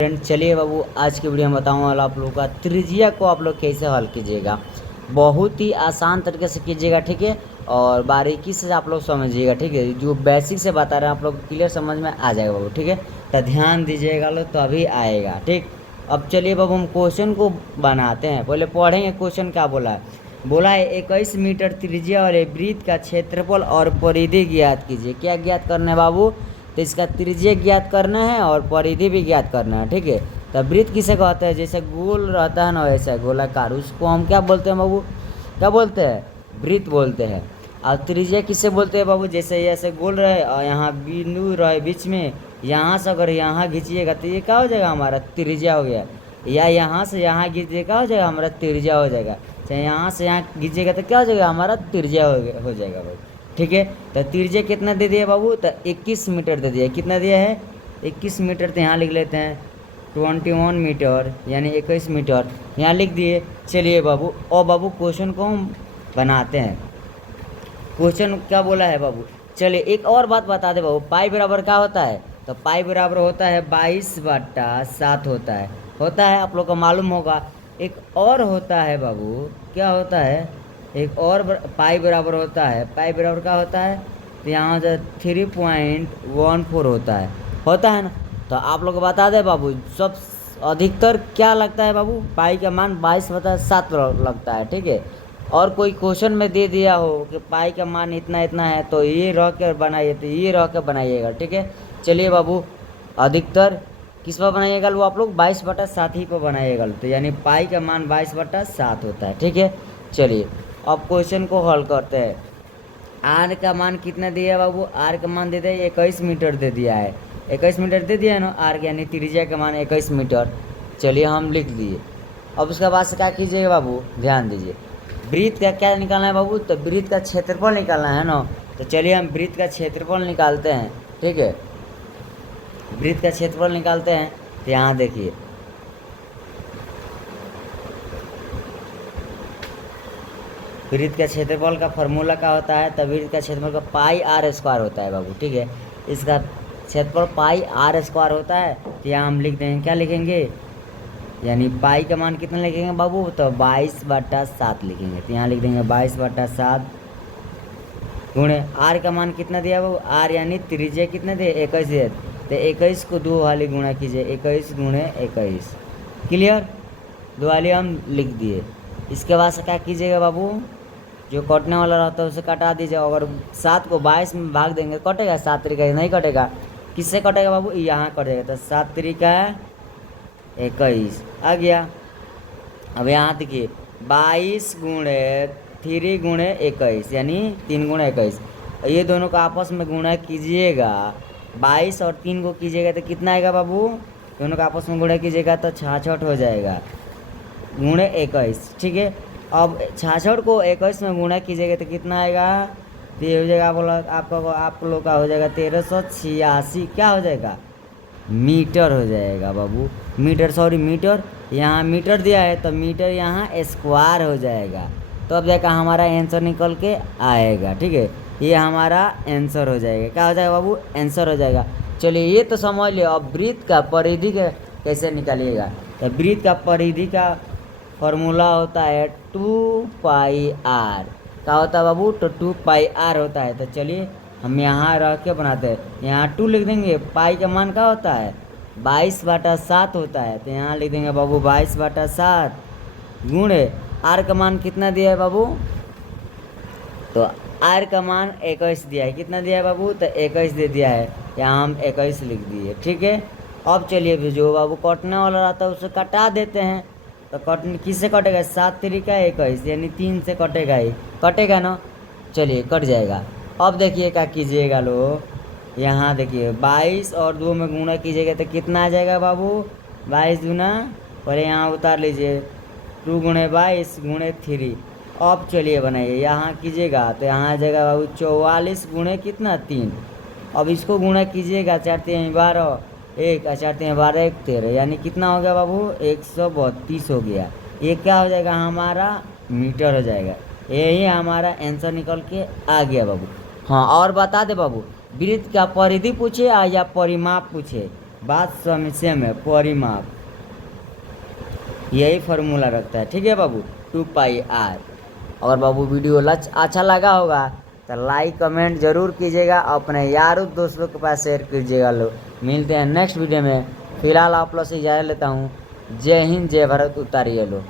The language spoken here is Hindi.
फ्रेंड चलिए बाबू आज की वीडियो में बताऊंगा वाला आप लोगों का त्रिज्या को आप लोग कैसे हल कीजिएगा। बहुत ही आसान तरीके से कीजिएगा, ठीक है। और बारीकी से आप लोग समझिएगा, ठीक है। जो बेसिक से बता रहे हैं आप लोग क्लियर समझ में आ जाएगा बाबू, ठीक है। तो ध्यान दीजिएगा लो तभी आएगा, ठीक। अब चलिए बाबू हम क्वेश्चन को बनाते हैं। पहले पढ़ेंगे क्वेश्चन क्या बोला है। बोला है 21 मीटर त्रिज्या वाले वृत्त का क्षेत्रफल और परिधि ज्ञात कीजिए। क्या ज्ञात करना है बाबू? तो इसका त्रिज्या ज्ञात करना है और परिधि भी ज्ञात करना है, ठीक है। तो वृत्त किसे कहते हैं? जैसे गोल रहता है ना वैसा गोलाकार, उसको हम क्या बोलते हैं बाबू? क्या बोलते हैं? वृत्त बोलते हैं। और त्रिज्या किसे बोलते हैं बाबू? जैसे ऐसे गोल रहे और यहाँ बिंदु रहे बीच में, यहाँ से अगर यहाँ खींचिएगा तो ये क्या हो जाएगा? हमारा त्रिज्या हो गया। या यहाँ से यहाँ खींचिए क्या हो जाएगा? हमारा त्रिज्या हो जाएगा। चाहे यहाँ से यहाँ खींचिएगा तो क्या हो जाएगा? हमारा त्रिज्या हो जाएगा भाई, ठीक है। तो त्रिज्या कितना दे दिया बाबू? तो 21 मीटर दे दिया। कितना दिया है? 21 मीटर। तो यहाँ लिख लेते हैं 21 मीटर यानी 21 मीटर यहाँ लिख दिए। चलिए बाबू और बाबू क्वेश्चन को हम बनाते हैं। क्वेश्चन क्या बोला है बाबू? चलिए एक और बात बता दे बाबू, पाई बराबर क्या होता है? तो पाई बराबर होता है 22/7 होता है आप लोग को मालूम होगा। एक और होता है बाबू, क्या होता है? एक और पाई बराबर होता है। पाई बराबर क्या होता है? तो यहाँ जो 3.14 होता है ना। तो आप लोग बता दें बाबू, सब अधिकतर क्या लगता है बाबू? पाई का मान 22/7 लगता है, ठीक है। और कोई क्वेश्चन में दे दिया हो कि पाई का मान इतना इतना है तो ये रह कर बनाइए, तो ये रह कर बनाइएगा, ठीक है। चलिए बाबू अधिकतर किस पर बनाइएगा? वो आप लोग 22/7 ही पर बनाइएगा। तो यानी पाई का मान 22/7 होता है, ठीक है। चलिए अब क्वेश्चन को हल करते हैं। आर का मान कितना दिया है बाबू? आर का मान दे दिया 21 मीटर दे दिया है। 21 मीटर दे दिया है ना आर, यानी त्रिज्या का मान 21 मीटर। चलिए हम लिख दिए। अब उसके बाद से क्या कीजिएगा बाबू? ध्यान दीजिए। वृत्त का क्या निकालना है बाबू? तो वृत्त का क्षेत्रफल निकालना है ना। तो चलिए हम वृत्त का क्षेत्रफल निकालते हैं, ठीक है। वृत्त का क्षेत्रफल निकालते हैं। तो यहाँ देखिए वृत्त का क्षेत्रफल का फॉर्मूला क्या होता है? तो वृत्त का क्षेत्रफल का पाई आर स्क्वायर होता है बाबू, ठीक है। इसका क्षेत्रफल पाई आर स्क्वायर होता है। तो यहाँ हम लिख देंगे, क्या लिखेंगे? यानी पाई का मान कितना लिखेंगे बाबू? तो 22/7 लिखेंगे। तो यहाँ लिख देंगे 22/7 गुणे आर का मान कितना दिया बाबू? आर यानी त्रिज्या कितना दिया? 21 दिया। तो 21 को 2 वाली गुणा कीजिए, 21 गुणे 21। क्लियर? 2 वाली हम लिख दिए। इसके बाद से क्या कीजिएगा बाबू? जो कटने वाला रहता है उसे कटा दीजिए। अगर 7 को 22 में भाग देंगे कटेगा? 7 तरीका नहीं कटेगा। किससे कटेगा बाबू? यहाँ कटेगा। तो 7 तरीका 21 आ गया। अब यहाँ देखिए 22 गुणे 3 गुणे 21 यानी 3 गुणे 21। ये दोनों को आपस में गुणा कीजिएगा। 22 और 3 को कीजिएगा तो कितना आएगा बाबू? दोनों को आपस में गुणा कीजिएगा तो 66 हो जाएगा गुणे 21, ठीक है। अब 66 को 21 में गुणा कीजिएगा तो कितना आएगा? तो ये हो जाएगा आप लोग का हो जाएगा 1386 क्या हो जाएगा? मीटर हो जाएगा बाबू। Meter, sorry meter. यहाँ मीटर दिया है तो मीटर यहाँ स्क्वायर हो जाएगा। तो अब जाकर हमारा आंसर निकल के आएगा, ठीक है। ये हमारा आंसर हो जाएगा। क्या हो जाएगा बाबू? आंसर हो जाएगा। चलिए ये तो समझ लियो। अब वृत्त का परिधि का कैसे निकालिएगा? तो वृत्त का परिधि का फॉर्मूला होता है 2πr। क्या होता है बाबू? तो 2πr होता है। तो चलिए हम यहाँ रह के बनाते हैं। यहाँ 2 लिख देंगे। पाई का मान क्या होता है? 22/7 होता है। तो यहाँ लिख देंगे बाबू 22/7 गुणे आर का मान कितना दिया है बाबू? तो आर का मान 21 दिया है। कितना दिया है बाबू? तो 21 दे दिया है। यहाँ हम 21 लिख दिए, ठीक है। अब चलिए जो बाबू कटने वाला रहता है उसे कटा देते हैं। तो किससे कटेगा? 7 तरीका 21 यानी 3 से कटेगा ही, कटेगा ना। चलिए कट जाएगा। अब देखिए क्या कीजिएगा लो, यहाँ देखिए 22 और 2 में गुणा कीजिएगा तो कितना आ जाएगा बाबू? 22 दूना, पहले यहाँ उतार लीजिए 2 गुणे 22 गुणे 3। अब चलिए बनाइए, यहाँ कीजिएगा तो यहाँ आ जाएगा बाबू 44 गुणे कितना? 3। अब इसको गुणा कीजिएगा 4 3 12 1 4 3 12 1 13 यानी कितना हो गया बाबू? 132 हो गया। ये क्या हो जाएगा? हमारा मीटर हो जाएगा। यही हमारा आंसर निकल के आ गया बाबू। हाँ और बता दे बाबू, वृत्त का परिधि पूछे या परिमाप पूछे बात सेम है, परिमाप, यही फार्मूला रखता है। ठीक है बाबू, 2πr। और बाबू वीडियो अच्छा लगा होगा तो लाइक कमेंट जरूर कीजिएगा, अपने यारों दोस्तों के पास शेयर कीजिएगा। लोग मिलते हैं नेक्स्ट वीडियो में, फिलहाल आप लोग से इजाज़त लेता हूँ। जय हिंद, जय भारत, उतारिए लो।